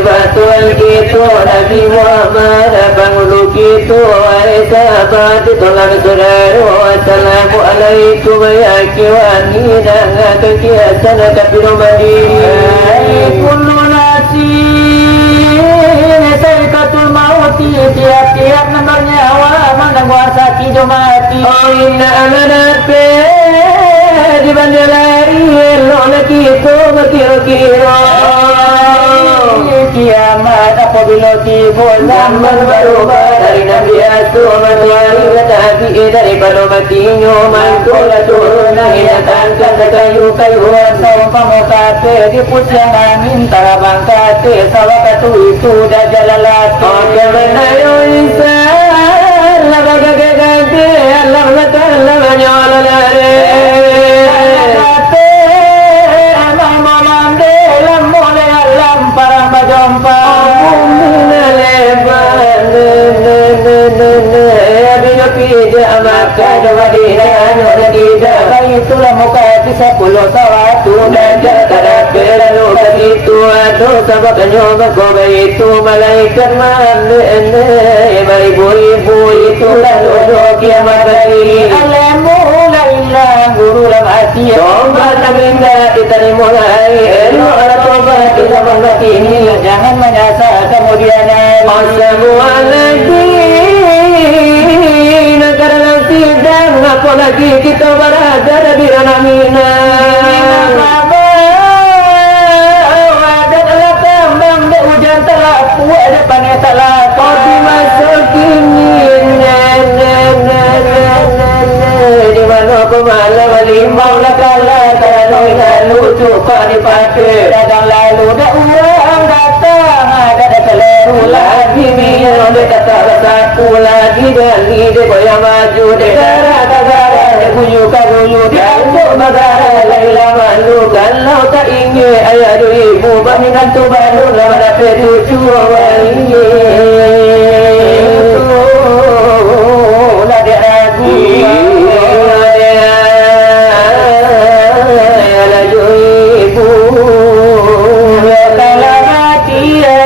betul gitu Nabi Muhammad Penghulu gitu Wahai sahabat Tolong saudara Assalamualaikum Ya kiwani Dengan kekiasan Kapiru mandiri Kullu nasi Saikatul mauti Tiap-tiap nomor nyawa Menanguasa kijomati Oh inna amanat di bandalari Lola kita berkira-kira kiamat apabila tiba zaman berubah dari Nabi Muhammad Nabi daripada matinya mantulah turunan datangkan kayu-kayuan seumpama kate di pucang angin tarabang kate sawakatu itu dah jalalat kebenayo insan labagagagage Allah lakalla manyolalare itulah muka bisa pulau sawatu dan jatara lalu begitu aduh sabak nyoba koba itu malaikat mande beribu-ribu itu lalu kiamat hari alhamdulillah guru lam hati coba naminda kita dimulai ala tobat kita mengerti ini jangan menyasar kemudian Assalamualaikum karena sidang apalagi kita berada di ranah mina adalah tambang de hujan telah kuat depannya telah kau dimasukin di mana pemalam limbau nak kalah kalau nak lucu kau dipakai dagang lalu dah orang datang ada keleru lagi minum dia kata satu lagi dan dia goyang maju dia darah dia bunyu dia untuk negara Laila malu kalau tak ingin ayah ibu bandingkan tu baru lah dapat lucu lah dia ragu laju ibu kalau mati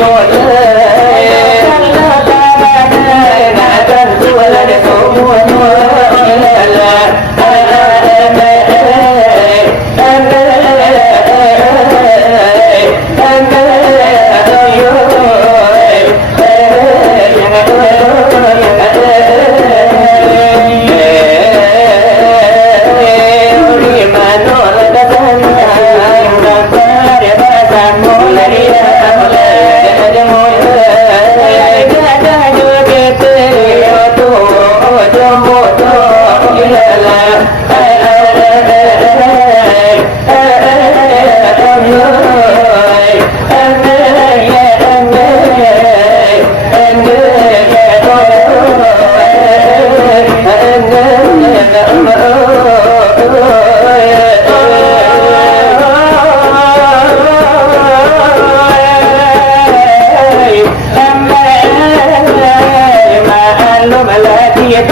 Hãy subscribe cho kênh Ghiền Mì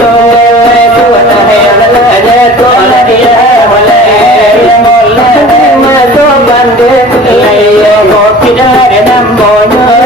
Gõ để không bỏ lỡ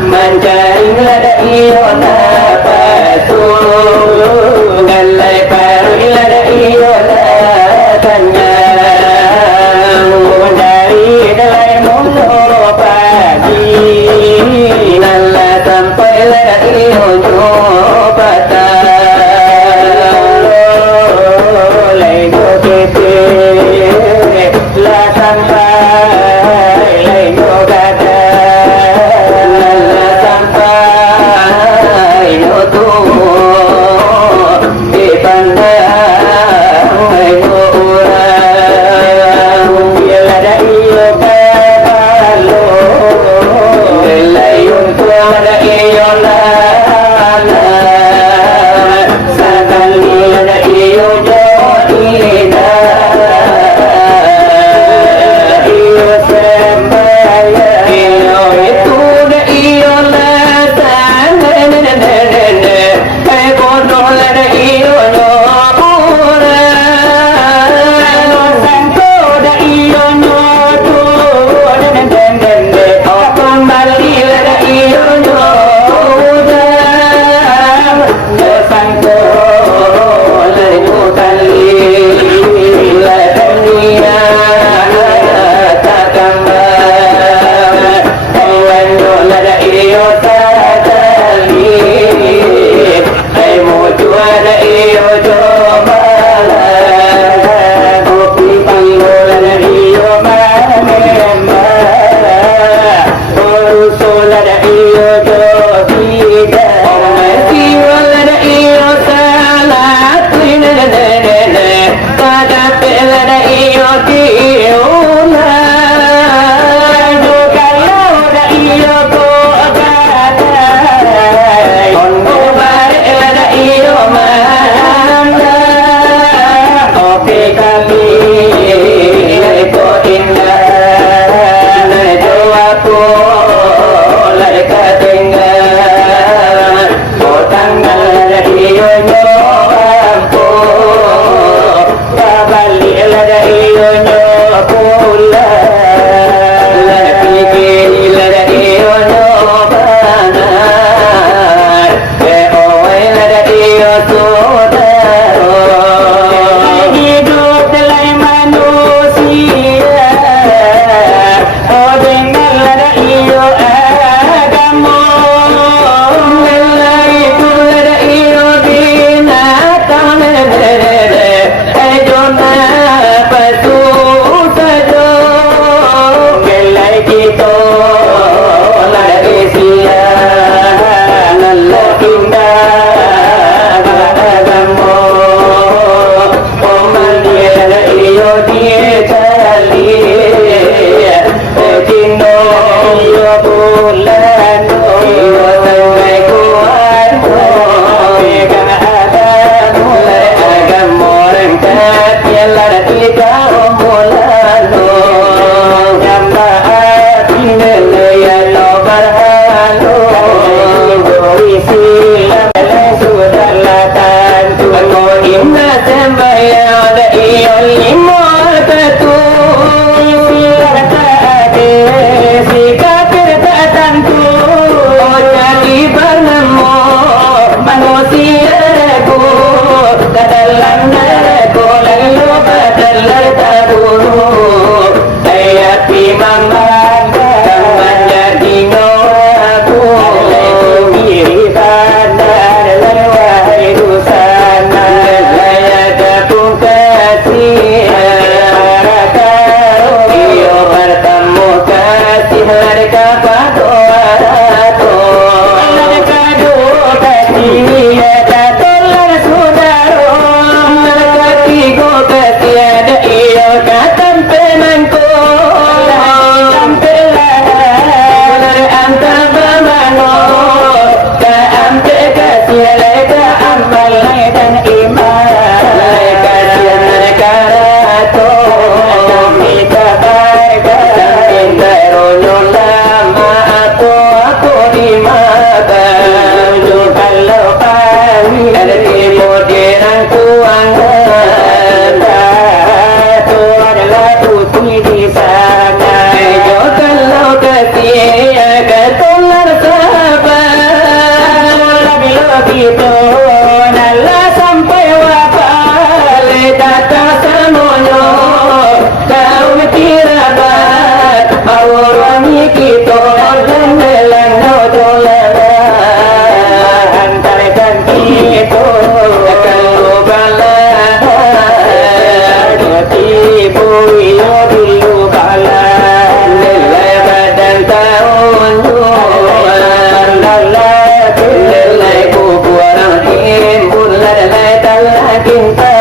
mencari lada iona patu galai pari lada iona tanyang dari galai mono pagi nalla sampai lada iona patah lego kete la sampai lego gada la sampai no tu itu nala sampai wapale datang semuanya kau tirabat orang kita lengan dolan antarakan kita kalau bala tipu yo dulu bala lelai badan tahun lelai buku orang timbul lelai talah cinta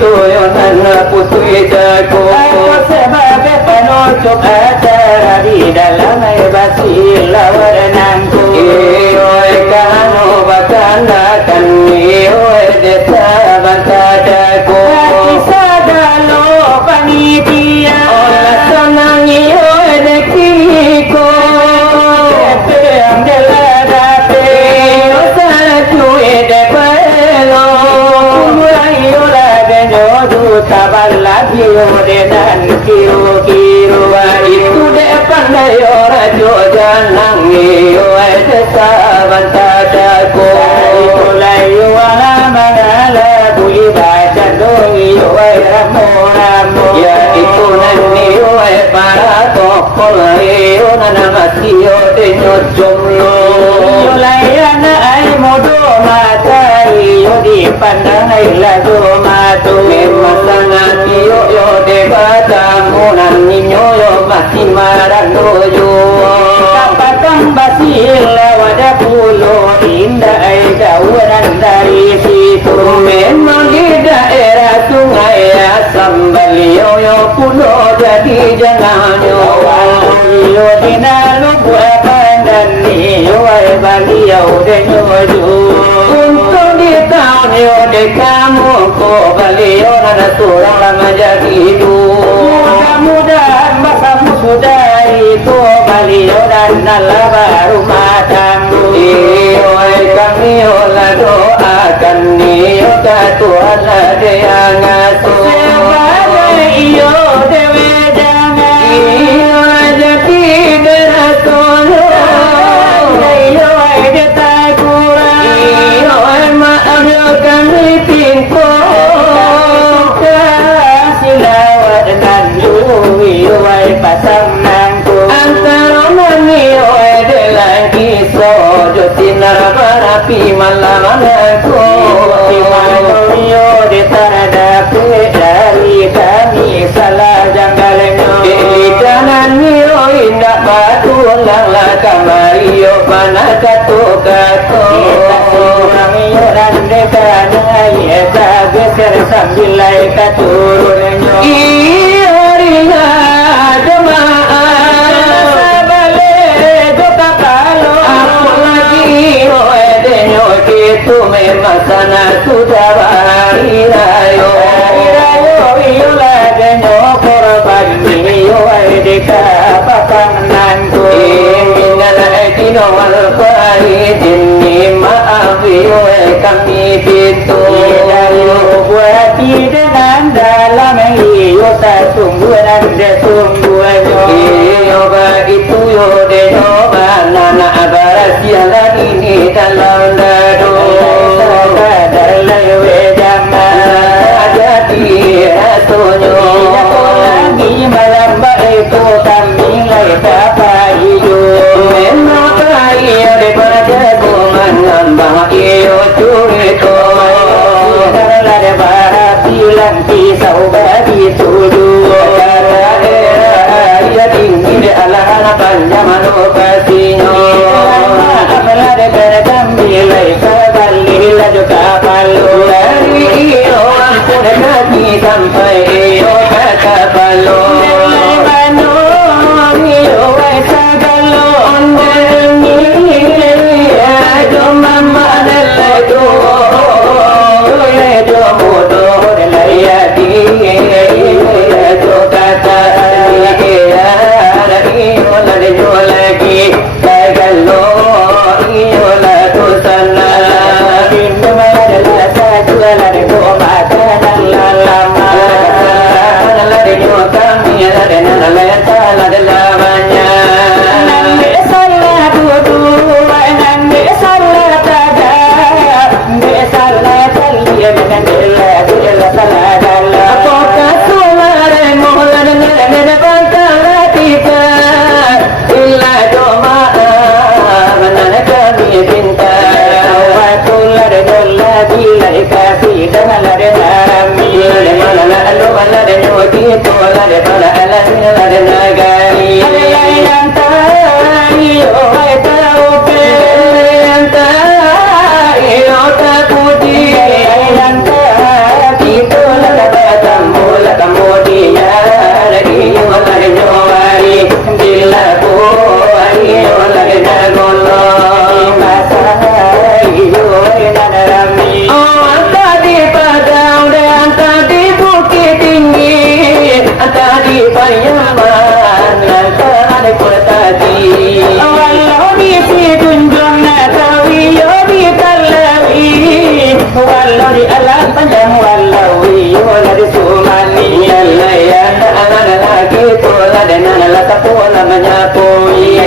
itu yang anak putri jago aku sebagai penutup acara di dalam basi lawaranku oi kanu bakanakan oi desa bantadaku kisah dalo panitia olah senangi oi dekiko yang deladate osatu edepelo tabalagio dan kiro-kiro itu depan dayora jojan nangiyo desa bantadaku itu layu alamagala buli baca doiyo ramu-ramu ya itu nanniyo para tokol iyo nanamasiyo denyo jomlo iyo layana ay modo mata iyo dipandang ay lago matu sangat yo yo debatamu nan ninyo yo masih marano yo kapatang basila wadah pulo indah ay kawanan dari situ memang di daerah sungai asam beliau yo pulo jadi jangan yo yo dinalu buat pandan yo ay beliau denyo yo untuk di tahun yo de kamu ko beliau ada surang lama jadi itu mudah-mudahan basamu sudah itu beliau dan nala baru matamu oi kami olah doakan niyo ka Tuhan ada yang ngasuh sebagai iyo dewe jangan iyo jadi derasono iyo ada tak kurang iyo maaf yo kami tingko pasang nangku antara mani oi de lagi so jotina api malamanaku Imanoyo ditaradapi dari kami salah janggalnya Ikanan mio indah batu langlah kamario panakatu kato Kita mio dan dekana Yesa geser sambil katurunnya Iorinya jemaah Itu memang sana sudah bahirayo Iyo ladenyo korban Iyo edeka papangananku Ingin etino walfaidin Ni maaf iyo kami pintu Iyo buat dengan dalam Iyo tak sungguhan dan sungguhanyo Iyo itu yo denyo Nana abarasia lagi ni dalam dadu Kadar lewe jaman Jadi atunyo Lagi malam itu kami lagi dapat hidup Memang kaya daripada kuman Ngambang iyo curito Karena daripada bilang pisau bagi tuduh Kata ia tinggi ala panjang lokasinya Apalah daripada kami lagi kembali laju kapal Dari iyo ampun kaki sampai iyo kata balo Dari mano iyo segalo Lejo mama lejo Lejo mudo Lelayati Lejo kata Iyo lejo lagi Segalo iyo lejo sana Bintang adalah sajua lejo makanan lalama Lejo kami adalah leta lamanya Nanti salah duduk Nanti salah tada Nanti salah talia Nanti salah dalam Apakah suara Mola dan bantala kita Illa doa Menana kami pinta Watulah dola Bila kasih dengan lada narami Mana lalu mana dan nyuki Tola de pala ala sila de nagari Alay nantai Yo ay taupe Nantai Yo takuti Alay nantai Kito lada batang Mula kamudiya Lagi yo lada nyawari Bila ko Yo lada nagolong Masay Yo ay nanarami Oh anta di padang Dan anta di bukit tinggi Anta di Payaman Anta di Pertati Walau di Sidunjung Natawi Yo di Talawi Walau di Alam Panjang Walau Yo di Sumani Alayan anak lagi Pola dan anak Pola menyapui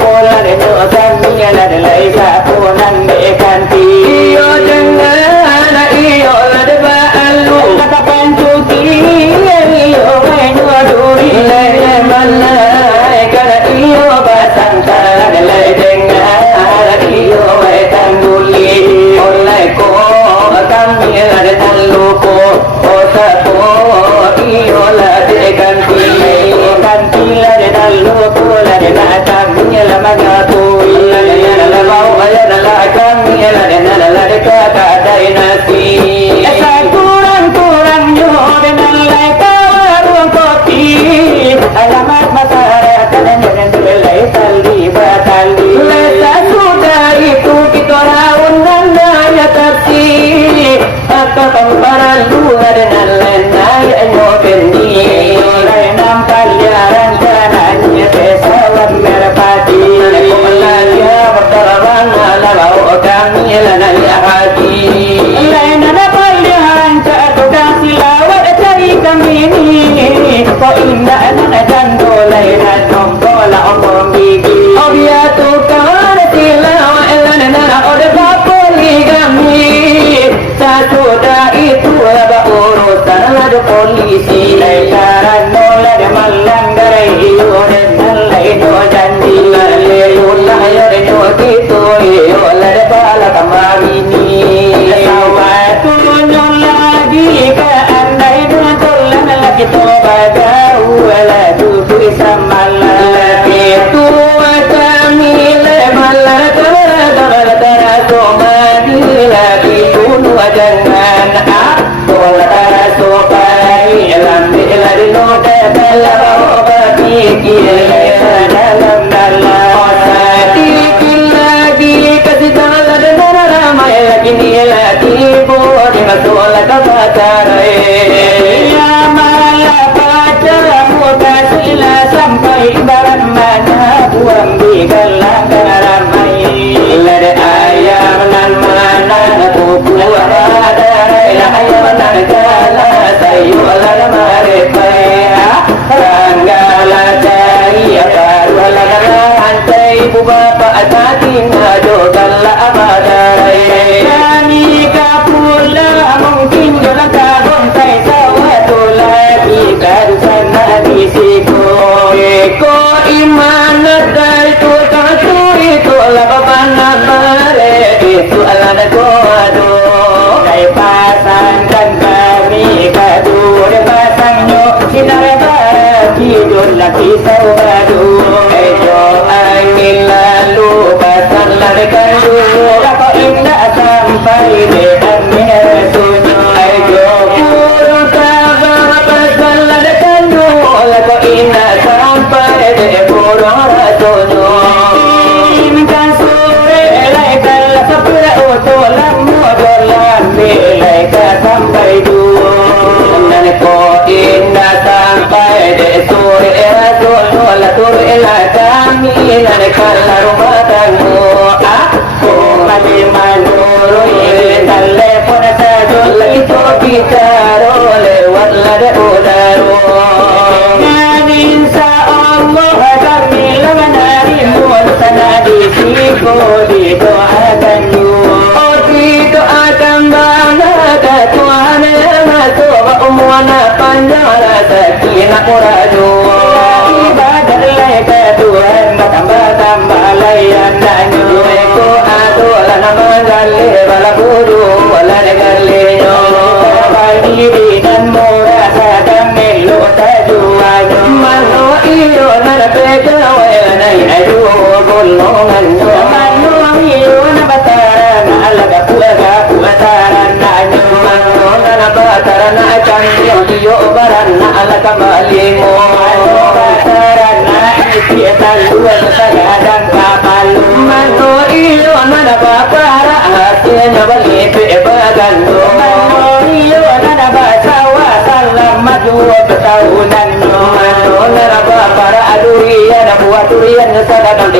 Pola dan Yosami Ada laisa Punan Bekanti Iyo dengan Iyo ada baalu Kata pancuki Iyo Iyo duri Lele malai Karena iyo batang Ada lai dengan Iyo tangguli Oleh ko Kami ada taluko Osapo Iyo lade kanti Kanti lade taluko Lade kami lamanya tui Lade mau bayar kami Lade kata dainasi Esa kurang-kurang Nyoden leka warung kopi Alamat masyarakat Dan belai tali batali Lesa sudah itu kita raun Dan daya tersi Atau para luar Dan lain-lain Nyoden di Lainam kaliaran Kananya Sesawan merpati Kumalaya Bertarawan Alau kami Lana liahati Lainana palihan Ketukang silawat Cari kami ini Kau indah Dan dolai bapak sakinah jogalla abadai kami kapula mungkin jodoh kagum sai sawatula ikadusan nabi siko eko iman dari tu katu itu lababana mare itu alana koado kai pasangkan kami kadu de pasangnya sinar bagi jol lagi sawadu ejo angin lalu pasang larikan dulu apa indah sampai de amir sunyo ejo purun sabah pasang larikan dulu apa indah sampai de purun sunyo imkan sore laikal sapra utolam modolan belai sampai dulu ko indah sampai de sore rasul wala tur ila kami lan kala rumah tanggu aku mati manuru telepon sajul itu bicara lewat lada udara dan insya Allah kami menari mursana di siku didoakan oh didoakan banget Tuhan masuk umuana panjang sakinah muradu ibadah laika Tuhan tambah layan dan ku atulah nama gali bala buru wala gali nyo bagi dan murah sadang melu tajuan mano iyo nana peka wala ayu golongan mano iyo na bataran alaga puataran na nyo mano na bataran na chanyo iyo baran na alaga malimo bataran na isiatan luar sagadang kapal mano iyo na bapara hasilnya balik bebagan mano iyo na basawa salam maju betahunan mano na bapara adurian buat durian sagadang